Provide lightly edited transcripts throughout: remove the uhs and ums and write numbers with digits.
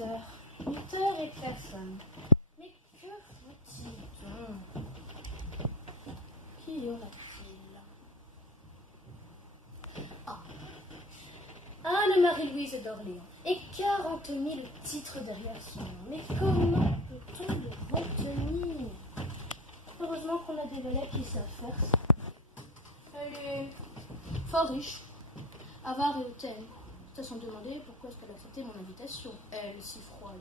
8 heures et que ça sonne. Mais que faut-il donc? Qui y aura-t-il? Ah, Anne-Marie-Louise d'Orléans. Et 40 000 titres derrière son nom. Mais comment peut-on le retenir? Heureusement qu'on a des valets qui savent faire ça. Elle est fort riche, avare et hautaine. C'est à s'en demander pourquoi est-ce qu'elle a accepté mon invitation, elle si froide.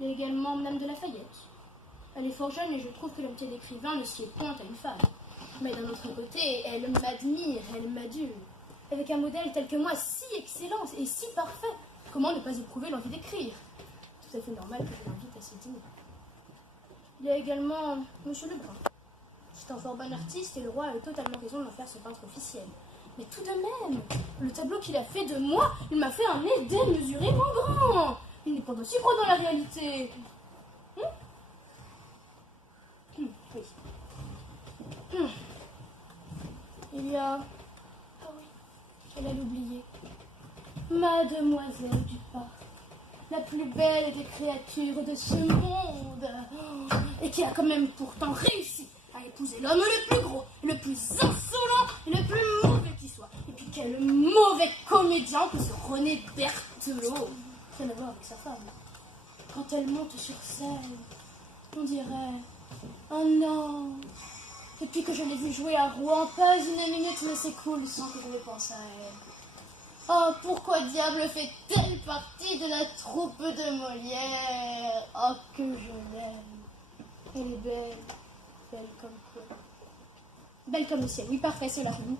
Il y a également Madame de Lafayette. Elle est fort jeune et je trouve que l'amitié d'écrivain ne s'y est point à une femme. Mais d'un autre côté, elle m'admire, elle m'adule. Avec un modèle tel que moi, si excellent et si parfait, comment ne pas éprouver l'envie d'écrire? Tout à fait normal que je l'invite à ce dîner. Il y a également Monsieur Lebrun. C'est un fort bon artiste et le roi a eu totalement raison de m'en faire ce peintre officiel. Mais tout de même, le tableau qu'il a fait de moi, il m'a fait un nez démesurément grand. Il n'est pas aussi gros dans la réalité. Oui. Il y a... Ah oui, j'allais l'oublier. Mademoiselle Dupas, la plus belle des créatures de ce monde, et qui a quand même pourtant réussi à épouser l'homme le plus gros, le plus insolent et le plus mauvais qui soit. Et puis quel mauvais comédien que ce René Berthelot. Rien à voir avec sa femme. Quand elle monte sur scène, on dirait un ange. Et puis que je l'ai vue jouer à Rouen, pas une minute ne s'écoule sans que je ne pense à elle. Oh, pourquoi diable fait-elle partie de la troupe de Molière? Oh, que je l'aime. Elle est belle, belle comme quoi? Belle comme le ciel, oui, parfait, cela rime.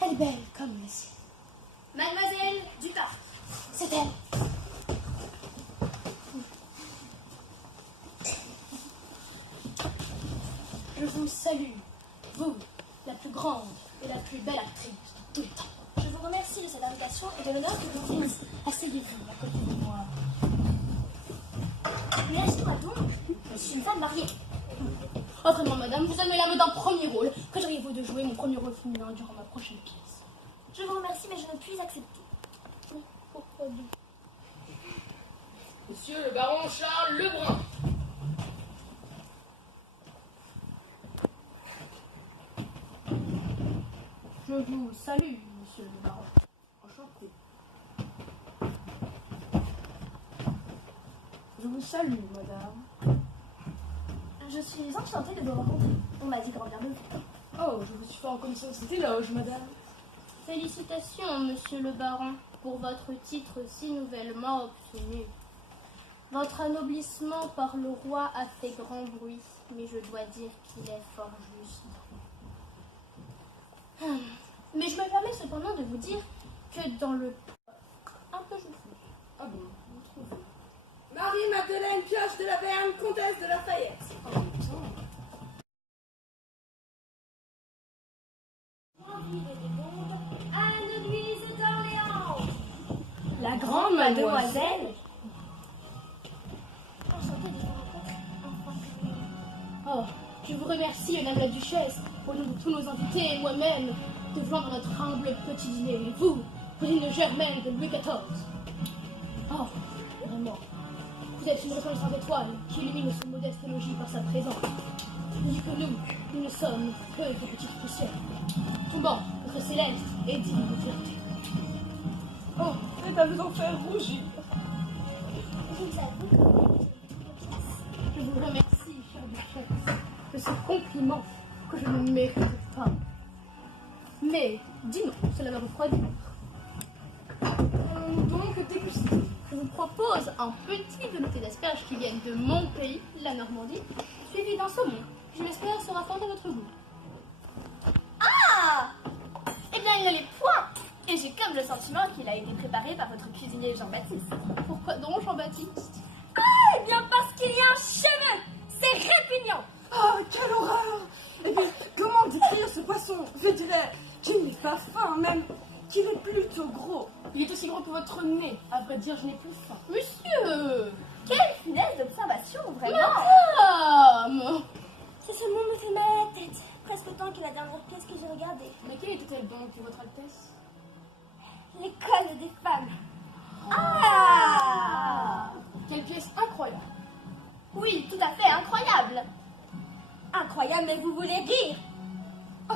Elle est belle comme le ciel. Mademoiselle Dupas, c'est elle. Je vous salue, vous, la plus grande et la plus belle actrice de tous les temps. Je vous remercie de cette invitation et de l'honneur que vous me faites. Asseyez-vous à côté de moi. Mais laissez-moi donc, je suis une femme mariée. Oh vraiment, madame, vous avez l'âme d'un premier rôle. Que diriez-vous de jouer mon premier rôle féminin durant ma prochaine pièce? Je vous remercie, mais je ne puis accepter. Pourquoi donc? Monsieur le baron Charles Lebrun. Je vous salue, monsieur le baron. Enchanté. Je vous salue, madame. Je suis enchantée de vous rencontrer. On m'a dit grand bien de vous. Oh, je vous suis fait reconnaître cette éloge, madame. Félicitations, monsieur le baron, pour votre titre si nouvellement obtenu. Votre anoblissement par le roi a fait grand bruit, mais je dois dire qu'il est fort juste. Mais je me permets cependant de vous dire que dans le... Un peu joufflu. Ah bon, vous trouvez? Marie-Madeleine Pioche de la Verne, comtesse de Lafayette. Oh, putain. Anne-Louise d'Orléans, la grande mademoiselle. Enchantée de vous rencontrer, enfin. Oh, je vous remercie, madame la duchesse, au nom de tous nos invités et moi-même, de vendre notre humble petit dîner. Et vous, Pauline Germaine de Louis XIV. Oh, vraiment, vous êtes une raison sans étoile qui illumine ce modeste logis par sa présence. Tandis que nous ne sommes que de petites poussières, tombant notre céleste et digne de fierté. Oh, c'est à vous en faire rougir. Je vous avoue que je vous remercie, chère duchesse, de ce compliment que je ne mérite pas. Mais, dis-moi, cela me refroidit. Donc, dégustez. Je vous propose un petit velouté d'asperges qui viennent de mon pays, la Normandie, suivi d'un saumon, qui je l'espère sera fort à votre goût. Ah! Eh bien, il ne l'est point! Et j'ai comme le sentiment qu'il a été préparé par votre cuisinier Jean-Baptiste. Pourquoi donc, Jean-Baptiste? Ah! Eh bien, parce qu'il y a un cheveu! C'est répugnant! Oh, quelle horreur! Eh bien, comment décrire ce poisson? Je dirais qu'il n'est pas fin, même qu'il est plutôt gros. Il est aussi gros que votre nez. À vrai dire, je n'ai plus faim. Monsieur! Quelle finesse d'observation, vraiment! Madame! Ce saumon me fait mal à la tête. Presque autant que la dernière pièce que j'ai regardée. Mais quelle était-elle donc, votre Altesse? L'école des femmes. Ah! mais vous voulez rire. Oh,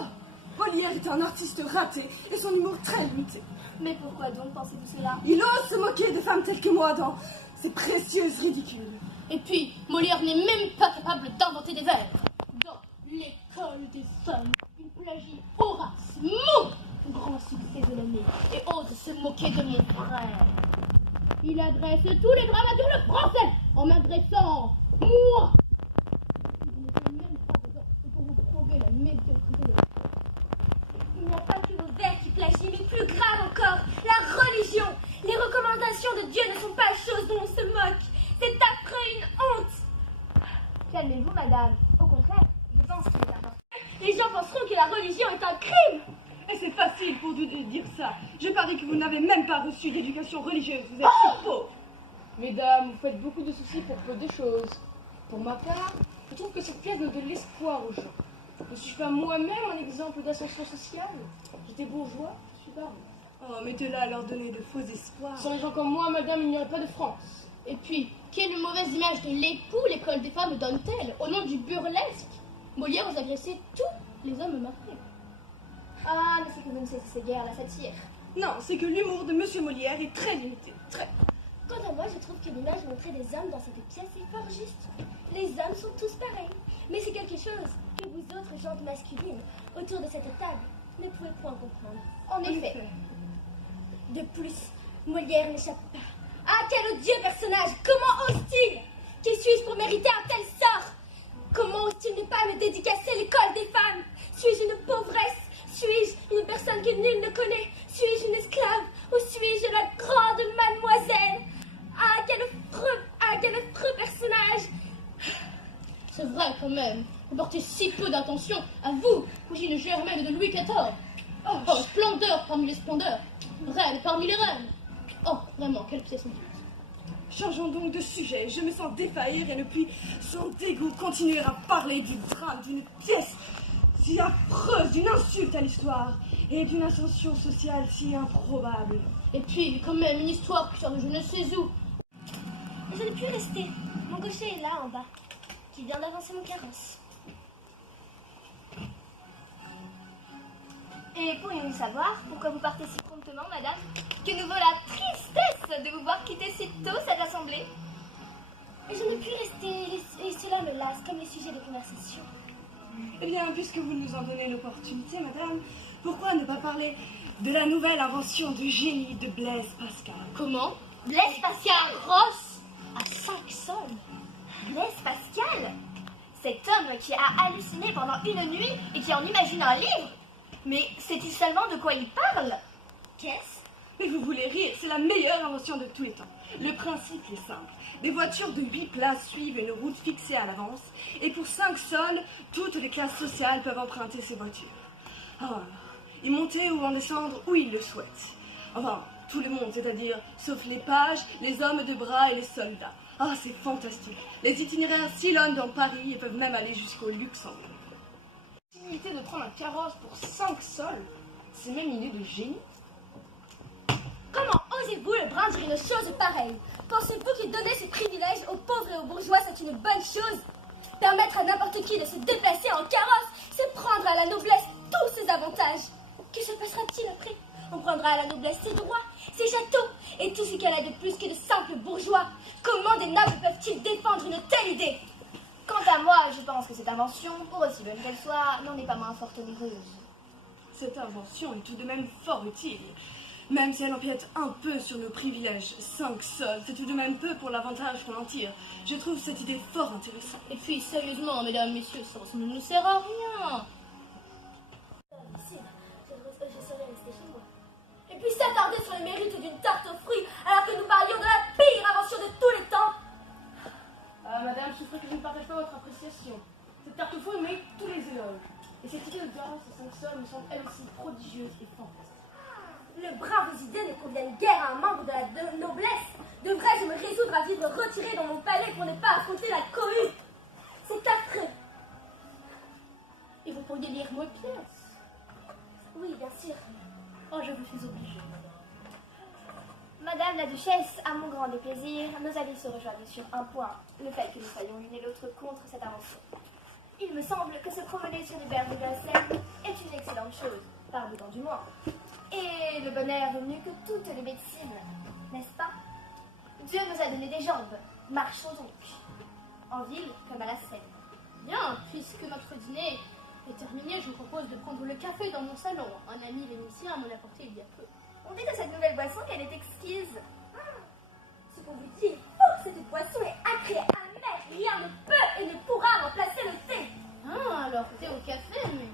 Molière est un artiste raté et son humour très limité. Mais pourquoi donc pensez-vous cela? Il ose se moquer de femmes telles que moi dans ses précieuses ridicules. Et puis, Molière n'est même pas capable d'inventer des vers. Dans l'école des femmes, il plagie Horace, mon grand succès de l'année, et ose se moquer de mon frère. Il adresse tous les dramaturges français en m'adressant moi. Vous n'êtes même pas dedans pour vous prouver la médiocrité de Il n'y a pas que vos vers qui plagient, mais plus grave encore, la religion. Les recommandations de Dieu ne sont pas choses dont on se moque. C'est affreux, une honte. Calmez-vous, madame. Au contraire, je pense qu'il est important. Les gens penseront que la religion est un crime. Et c'est facile pour vous de dire ça. Je parie que vous n'avez même pas reçu d'éducation religieuse. Vous êtes si pauvre. Mesdames, vous faites beaucoup de soucis pour peu de choses. Pour ma part, je trouve que cette pièce donne de l'espoir aux gens. Ne suis-je pas moi-même un exemple d'ascension sociale? J'étais bourgeois, je suis pas. Oh, mais de là à leur donner de faux espoirs. Sans les gens comme moi, madame, il n'y aurait pas de France. Et puis, quelle mauvaise image de l'époux l'école des femmes donne-t-elle au nom du burlesque? Molière ose agresser tous les hommes mariés. Ah, mais c'est que vous ne saisissez guère la satire. Non, c'est que l'humour de Monsieur Molière est très limité. Très. Quant à moi, je trouve que l'image montrée des hommes dans cette pièce est fort juste. Les hommes sont tous pareils. Mais c'est quelque chose que vous autres, gens masculines, autour de cette table, ne pouvez point comprendre. En effet. De plus, Molière n'échappe pas. Ah, quel odieux personnage! Comment ose-t-il? Qui suis-je pour mériter un tel sort? Comment ose-t-il ne pas me dédicacer l'école des femmes? Suis-je une pauvresse? Suis-je une personne que nul ne connaît? Suis-je une esclave? Ou suis-je la grande mademoiselle? Ah, quel affreux personnage! C'est vrai quand même. Vous portez si peu d'attention à vous, cousine germaine de Louis XIV. Oh, splendeur parmi les splendeurs. Reine parmi les reines. Oh, vraiment, quelle pièce magnifique. Changeons donc de sujet. Je me sens défaillir et ne puis, sans dégoût, continuer à parler du drame d'une pièce si affreuse, d'une insulte à l'histoire et d'une ascension sociale si improbable. Et puis, quand même, une histoire qui sort de je ne sais où. Je ne puis rester. Mon cocher est là en bas, qui vient d'avancer mon carrosse. Et pourrions-nous savoir pourquoi vous partez si promptement, madame? Que nous vaut la tristesse de vous voir quitter si tôt cette assemblée? Mais je ne puis rester, et cela me lasse, comme les sujets de conversation. Eh bien, puisque vous nous en donnez l'opportunité, madame, pourquoi ne pas parler de la nouvelle invention de génie de Blaise Pascal? Comment? Blaise Pascal! Carrosse à 5 sols. Blaise Pascal? Cet homme qui a halluciné pendant une nuit et qui en imagine un livre? Mais sait-il seulement de quoi il parle? Qu'est-ce? Mais vous voulez rire, c'est la meilleure invention de tous les temps. Le principe est simple. Des voitures de 8 places suivent une route fixée à l'avance, et pour 5 sols, toutes les classes sociales peuvent emprunter ces voitures. Alors, y monter ou en descendre où ils le souhaitent. Enfin, tout le monde, c'est-à-dire, sauf les pages, les hommes de bras et les soldats. Ah, c'est fantastique. Les itinéraires sillonnent dans Paris et peuvent même aller jusqu'au Luxembourg. La possibilité de prendre un carrosse pour 5 sols, c'est même une idée de génie. Comment osez-vous le brin dire une chose pareille? Pensez-vous que donner ce privilège aux pauvres et aux bourgeois, c'est une bonne chose? Permettre à n'importe qui de se déplacer en carrosse, c'est prendre à la noblesse tous ses avantages. Que se passera-t-il après? On prendra à la noblesse ses droits, ses châteaux, et tout ce qu'elle a de plus que de simples bourgeois. Comment des nobles peuvent-ils défendre une telle idée? Quant à moi, je pense que cette invention, pour aussi bonne qu'elle soit, n'en est pas moins fort onéreuse. Cette invention est tout de même fort utile. Même si elle empiète un peu sur nos privilèges, 5 sols, c'est tout de même peu pour l'avantage qu'on en tire. Je trouve cette idée fort intéressante. Et puis, sérieusement, mesdames, messieurs, ça ne nous sert à rien. Je serais restée chez moi. Et puis s'attarder sur les mérites d'une tarte aux fruits, alors que nous parlions de la pire invention de tous les temps. Madame, je souffre que je ne partage pas votre appréciation. Cette tarte au fruits mérite tous les éloges. Et cette idée de carrosse de 5 sols me semble elle aussi prodigieuse et fantastique. Le braves idées ne conviennent guère à un membre de la noblesse. Devrais-je me résoudre à vivre retiré dans mon palais pour ne pas affronter la cohue? C'est affreux. Et vous pourriez lire mon pièce. Oui, bien sûr. Oh, je vous suis obligée. Madame la Duchesse, à mon grand déplaisir, nos avis se rejoignent sur un point, le fait que nous soyons l'une et l'autre contre cette invention. Il me semble que se promener sur les berges de la Seine est une excellente chose, par le temps du moins. Et le bon air vaut mieux que toutes les médecines, n'est-ce pas? Dieu nous a donné des jambes, marchons donc, en ville comme à la Seine. Bien, puisque notre dîner est terminé, je vous propose de prendre le café dans mon salon. Un ami vénitien m'en a apporté il y a peu. On dit de cette nouvelle boisson qu'elle est exquise. Ce qu'on vous dit, oh, cette boisson est acrée, amère, rien ne peut et ne pourra remplacer le thé. Ah, alors thé au café, mais